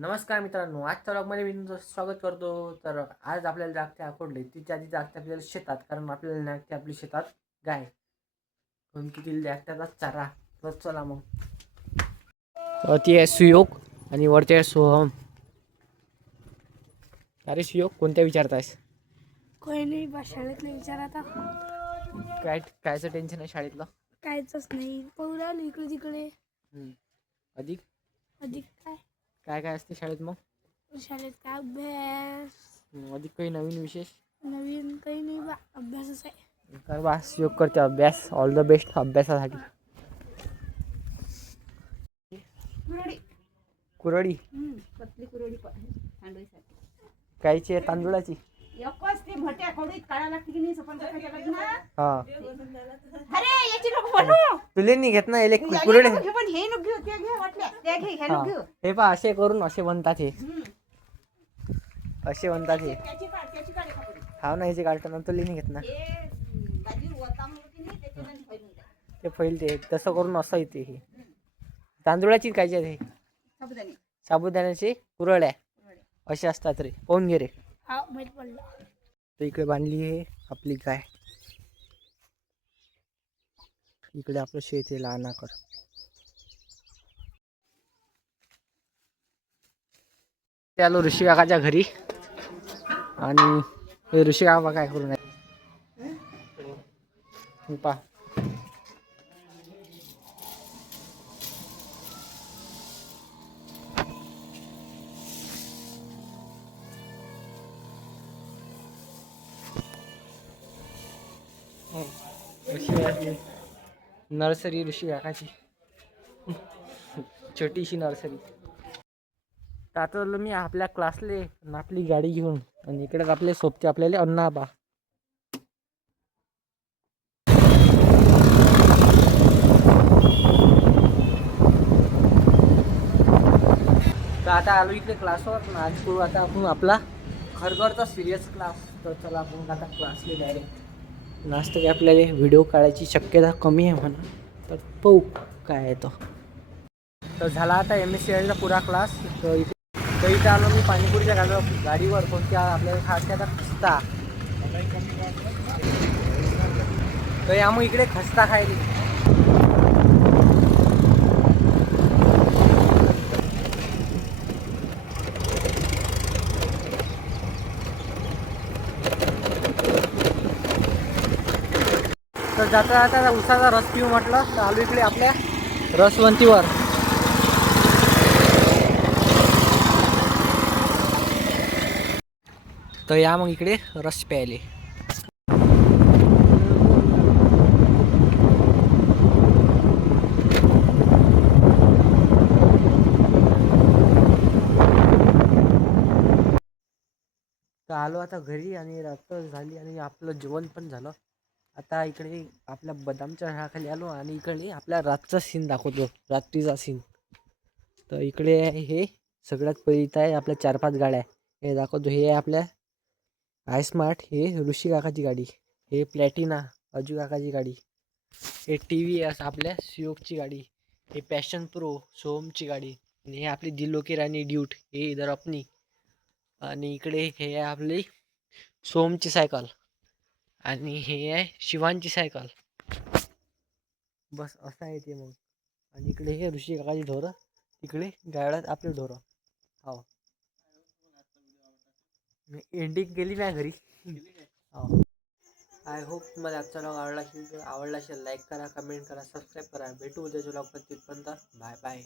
नमस्कार मित्रांनो, आजच्या व्लॉगमध्ये मी तुमचं स्वागत करतो. तर आज आपल्याला जागते अकोडले, तिच्या आधी जागते आपल्याला शेतात, कारण आपल्याला लागते आपली शेतात गाय. पण किती लागतात चारा. तर चला मग. ती आहे सुयोग आणि वरती आहे सोहम. अरे सुयोग, कोणत्या विचारतायस? काही नाही बा, शाळेतलं विचार आता. कायचं टेन्शन आहे शाळेतलं? कायच नाही, पोहरा इकडे तिकडे. अधिक अधिक काय काय काय असते शाळेत मग? शाळेत काय अभ्यास, अधिक काही नवीन विशेष? नवीन काही नाही बा, अभ्यासच आहे. कर बा, सुयोग करते अभ्यास. ऑल द बेस्ट अभ्यासासाठी. कुरडी कसली कुरडी सांडोईसाठी कायची आहे? तांदूळाची. एकच ते मोठ्या खवडीत काढा लागते की नाही सपन कशाच्या लग्न. हा, अरे याची नको बनू. तुले नाही घेत ना इलेक्ट्रिक कुरडे. घे पण हे नको घेऊ, ते घे वाटल्या त्या घे, ह्या नको घेऊ. हे पहा, असे करून असे बनतात. हे असे बनतात. हे त्याची काढ खवडी. हा ना, ह्याचे काढताना तुले नाही घेत ना. हे बाजी वताम होती नाही त्याच्यानं फैलून जाते. ते फैल ते तसं करून असं येते. हे तांदूळाची काय हे साबुदाणे साबुदाण्याची कुरड्या असे असतात रे. पाहून घे रे. हा माहित पडलं. तर इकडे बांधली आहे आपली गाय. इकडे आपलं शेत आहे लहानाकर. ते आलो ऋषी काकाच्या घरी आणि हे ऋषी काका काय करून आहे पा. नर्सरी ऋषी काकाची, छोटीशी नर्सरी. तर आता आलो मी आपल्या क्लासले आपली गाडी घेऊन, आणि इकडे आपले सोबते आपल्याला अण्णाबा. तर आता आलो इकडे क्लासवर ना. आज करू आता आपण आपला खरगरचा सिरियस क्लास. तर चला आपण आता क्लासले डायरेक्ट. नाश्ता की आपल्याला व्हिडिओ काढायची शक्यता कमी आहे म्हणा, तर पाहू काय आहे तो. तर झाला आता MSCIचा पुरा क्लास. तर इथं आलो मी पाणीपुरीच्या गाडीवर. कोणत्या आपल्याला खायच्या आता खस्ता. तर या मग इकडे खस्ता खायला. तर जाता जाता उसाचा रस पिऊ म्हटलं, तर आलो इकडे आपल्या रसवंतीवर. तर या मग इकडे रस प्यायले. तर आलो आता घरी, आणि रात्र झाली आणि आपलं जेवण पण झालं. आता इकडे आपल्या बदामच्या झाडाखाली आलो, आणि इकडे आपल्या रातचा सीन दाखवतो, रात्रीचा सीन. तर इकडे हे सगळ्यात पहिली आहे आपल्या 4-5 गाड्या हे दाखवतो. हे आपल्या आय स्मार्ट, हे ऋषी काकाची गाडी, हे प्लॅटिना अजू काकाची गाडी, हे TVS आपल्या सुयोगची गाडी, हे पॅशन प्रो सोमची गाडी, आणि हे आपली दिलो की राणी ड्यूट, हे इधर अपनी. आणि इकडे हे आहे आपली सोमची सायकल, आणि हे आहे शिवांची सायकल. बस असं आहे ते मग. आणि इकडे हे ऋषी काकाची ढोरं, इकडे गाड्यात आपले ढोरं. हो, मी एंडिंग केली नाही घरी. हो, आय होप तुम्हाला आजचा व्लॉग आवडला असेल लाईक करा, कमेंट करा, सबस्क्राईब करा. भेटू उद्याच्या व्लॉग पण. तिथपर्यंत बाय बाय.